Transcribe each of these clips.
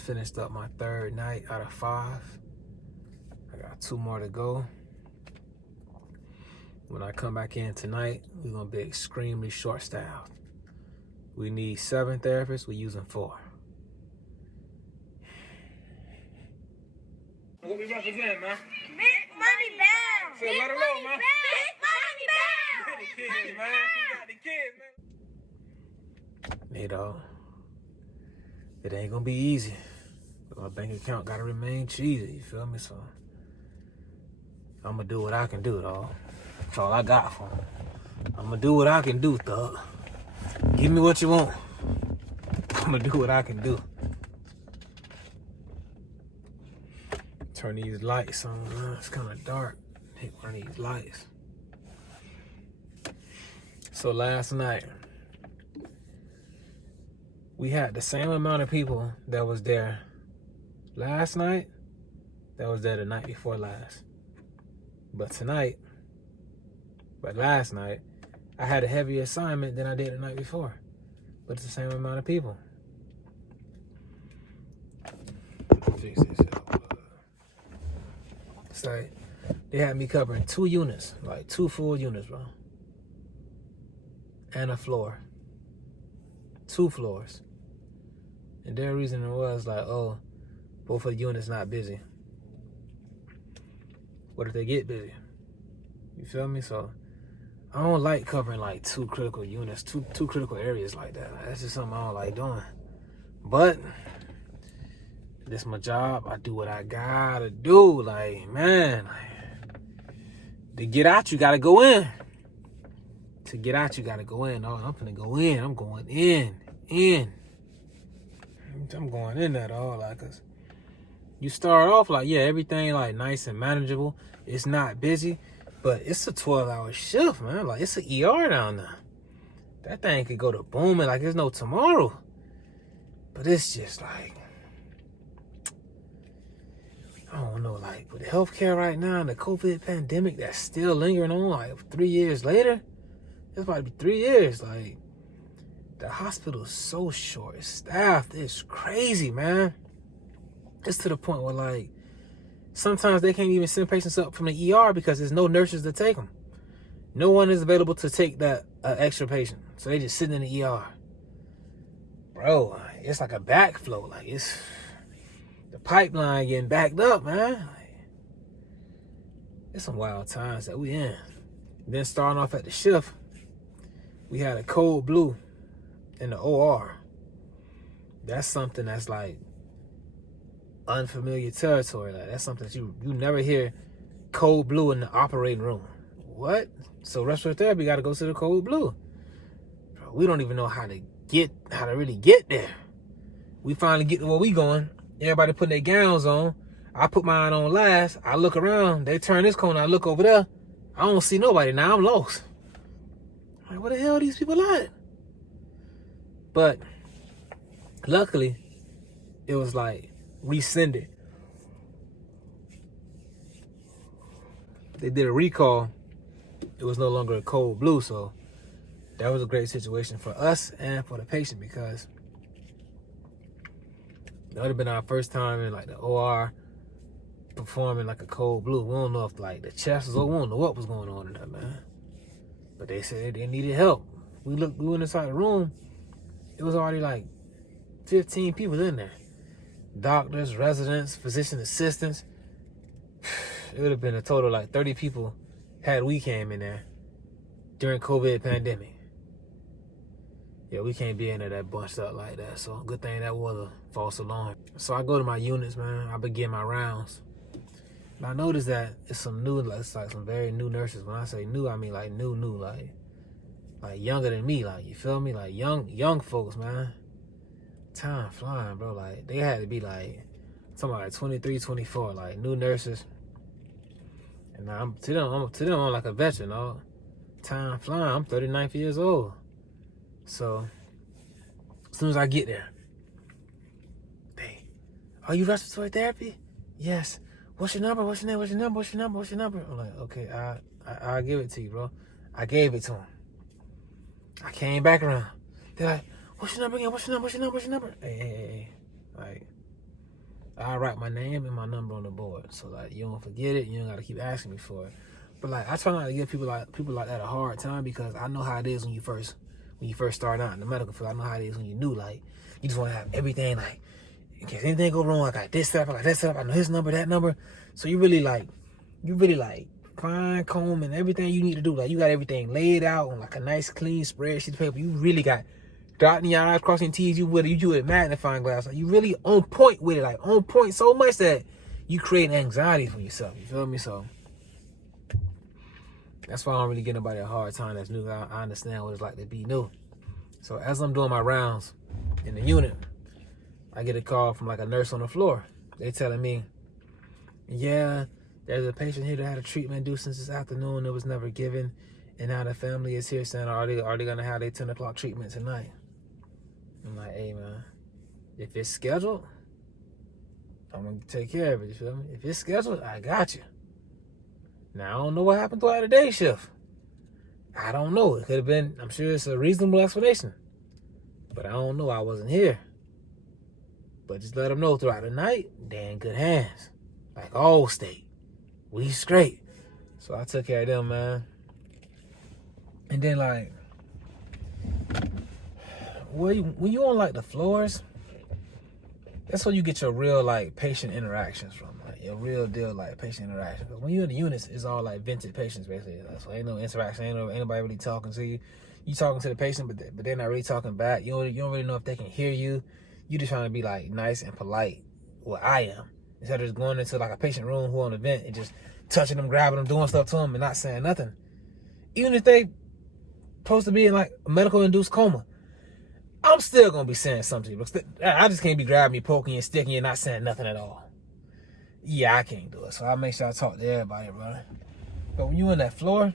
just finished up my 3rd night out of 5. I got 2 more to go. When I come back in tonight, we're gonna be extremely short-staffed. We need 7 therapists, we're using 4. What we represent, man? Big money bound. Say, let her know, man. Big money bound. The kids, man. We got the kids, man. You know, it ain't gonna be easy. My bank account gotta remain cheesy, you feel me? So, I'm gonna do what I can do, dog. That's all I got for him. I'm gonna do what I can do, thug. Give me what you want. I'm gonna do what I can do. Turn these lights on, man. It's kind of dark. Hit one of these lights. So last night, we had the same amount of people that was there last night that was there the night before last. But last night, I had a heavier assignment than I did the night before. But it's the same amount of people. Fix this up. It's like, they had me covering 2 units, like 2 full units, bro. And a floor. 2 floors. And their reason was like, oh, both of the units not busy. What if they get busy? You feel me? So I don't like covering like 2 critical units, two critical areas like that. That's just something I don't like doing. But this is my job. I do what I gotta do. Like, man, to get out, you gotta go in. To get out, you gotta go in. Oh, I'm finna go in. I'm going in. I'm going in that all, like, cause you start off like, yeah, everything like nice and manageable. It's not busy, but it's a 12-hour shift, man. Like, it's an ER down there. That thing could go to booming like there's no tomorrow. But it's just like, I don't know, like with healthcare right now and the COVID pandemic that's still lingering on, like 3 years later, it's about to be 3 years. Like, the hospital's so short staffed. It's crazy, man. It's to the point where, like, sometimes they can't even send patients up from the ER because there's no nurses to take them. No one is available to take that extra patient. So they just sitting in the ER. Bro, it's like a backflow. Like, it's the pipeline getting backed up, man. Like, it's some wild times that we in. Then starting off at the shift, we had a cold blue in the OR. That's something that's like unfamiliar territory. Like, that's something that you never hear. Cold blue in the operating room. What? So respiratory therapy got to go to the cold blue. Bro, we don't even know how to really get there. We finally get to where we going. Everybody putting their gowns on. I put mine on last. I look around. They turn this corner. I look over there. I don't see nobody. Now I'm lost. Like, where the hell are these people at? But luckily, it was like rescinded. They did a recall. It was no longer a cold blue, so that was a great situation for us and for the patient, because that would have been our first time in like the OR performing like a cold blue. We don't know if like the chest was open. We don't know what was going on in there, man. But they said they needed help. We went inside the room. It was already like 15 people in there. Doctors, residents, physician assistants. It would have been a total of like 30 people had we came in there during COVID pandemic. Yeah, we can't be in there that bunched up like that. So good thing that was a false alarm. So I go to my units, man. I begin my rounds. And I noticed that it's some new, it's like some very new nurses. When I say new, I mean like new, like younger than me. Like, you feel me? Like young folks, man. Time flying, bro. Like, they had to be like, something like 23, 24, like new nurses. And I'm to them, I'm like a veteran, dog. Time flying. I'm 39 years old. So, as soon as I get there, hey, are you respiratory therapy? Yes. What's your number? What's your name? What's your number? What's your number? What's your number? I'm like, okay, I'll give it to you, bro. I gave it to him. I came back around. They're like, what's your number again? What's your number? What's your number? What's your number? Hey. Like, I write my name and my number on the board, so like you don't forget it. You don't gotta keep asking me for it. But like I try not to give people like that a hard time because I know how it is when you first start out in the medical field. I know how it is when you new. Like you just want to have everything like in case anything go wrong. I got this stuff. I got that stuff. I know his number, that number. So you really like fine comb and everything you need to do. Like you got everything laid out on like a nice clean spreadsheet of paper. You really got dotting your I's, crossing your T's. You do it magnifying glass. Like you really on point with it. Like on point so much that you create anxiety for yourself. You feel me? So that's why I don't really get nobody a hard time that's new. I understand what it's like to be new. So as I'm doing my rounds in the unit, I get a call from like a nurse on the floor. They telling me, yeah, there's a patient here that had a treatment due since this afternoon. It was never given. And now the family is here saying, are they going to have their 10 o'clock treatment tonight? I'm like, hey, man, if it's scheduled, I'm going to take care of it. You feel me? If it's scheduled, I got you. Now, I don't know what happened throughout the day shift. I don't know. It could have been, I'm sure it's a reasonable explanation. But I don't know. I wasn't here. But just let them know throughout the night, they're in good hands. Like all state. We straight. So I took care of them, man. And then, like, when you on, like, the floors, that's where you get your real, like, patient interactions from. Like, your real deal, like, patient interaction. Because when you're in the units, it's all, like, vented patients, basically. So ain't no interaction. Ain't nobody really talking to you. You talking to the patient, but they're not really talking back. You don't really know if they can hear you. You just trying to be, like, nice and polite. Well, I am. Instead of just going into, like, a patient room who on the vent and just touching them, grabbing them, doing stuff to them, and not saying nothing. Even if they supposed to be in, like, a medical-induced coma, I'm still going to be saying something to you. I just can't be grabbing you, poking you, sticking you, and not saying nothing at all. Yeah, I can't do it. So I make sure I talk to everybody, brother. But when you on that floor,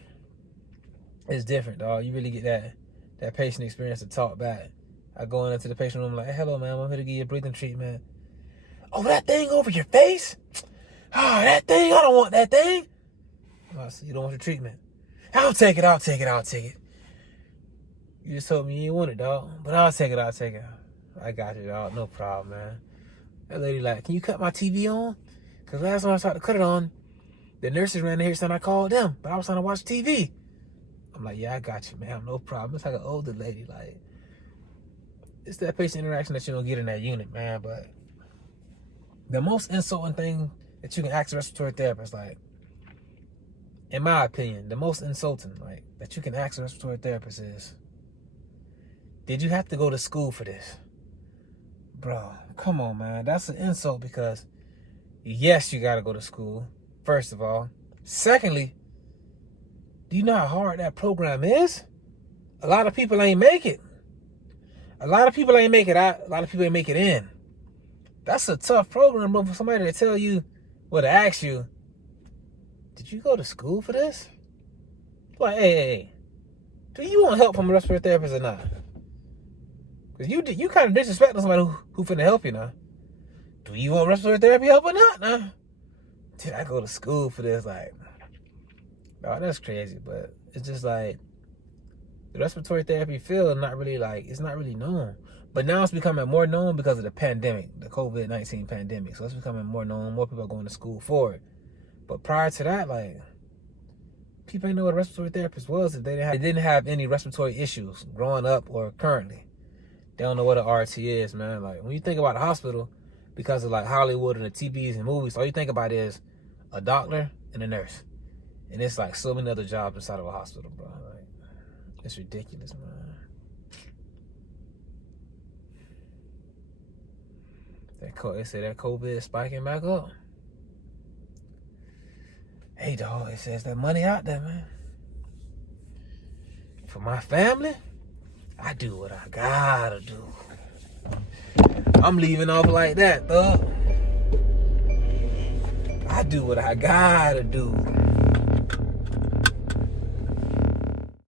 it's different, dog. You really get that patient experience to talk back. I go into the patient room like, hey, hello, man. I'm here to give you a breathing treatment. Oh, that thing over your face? Oh, that thing? I don't want that thing. Oh, so you don't want your treatment? I'll take it. You just told me you didn't want it, dog. But I'll take it. I got you, dog. No problem, man. That lady like, can you cut my TV on? Because last time I tried to cut it on, the nurses ran in here saying I called them, but I was trying to watch TV. I'm like, yeah, I got you, man. No problem. It's like an older lady. Like, it's that patient interaction that you don't get in that unit, man. But the most insulting thing that you can ask a respiratory therapist, like, in my opinion, the most insulting, like, that you can ask a respiratory therapist is, did you have to go to school for this? Bro, come on, man. That's an insult because, yes, you got to go to school, first of all. Secondly, do you know how hard that program is? A lot of people ain't make it. A lot of people ain't make it out. A lot of people ain't make it in. That's a tough program, bro, for somebody to tell you, well, to ask you, did you go to school for this? Like, hey, do you want help from a respiratory therapist or not? Because you kind of disrespecting somebody who finna help you now. Do you want respiratory therapy help or not now? Did I go to school for this? Like, oh, that's crazy. But it's just like, the respiratory therapy field it's not really known. But now it's becoming more known because of the pandemic, the COVID-19 pandemic. So it's becoming more known. More people are going to school for it. But prior to that, like, people didn't know what a respiratory therapist was if they didn't have any respiratory issues growing up or currently. They don't know what an RT is, man. Like, when you think about a hospital, because of like Hollywood and the TVs and movies, all you think about is a doctor and a nurse. And it's like so many other jobs inside of a hospital, bro. Like, it's ridiculous, man. They say that COVID is spiking back up. Hey, dog, it says that money out there, man. For my family, I do what I gotta do. I'm leaving off like that, dog. I do what I gotta do.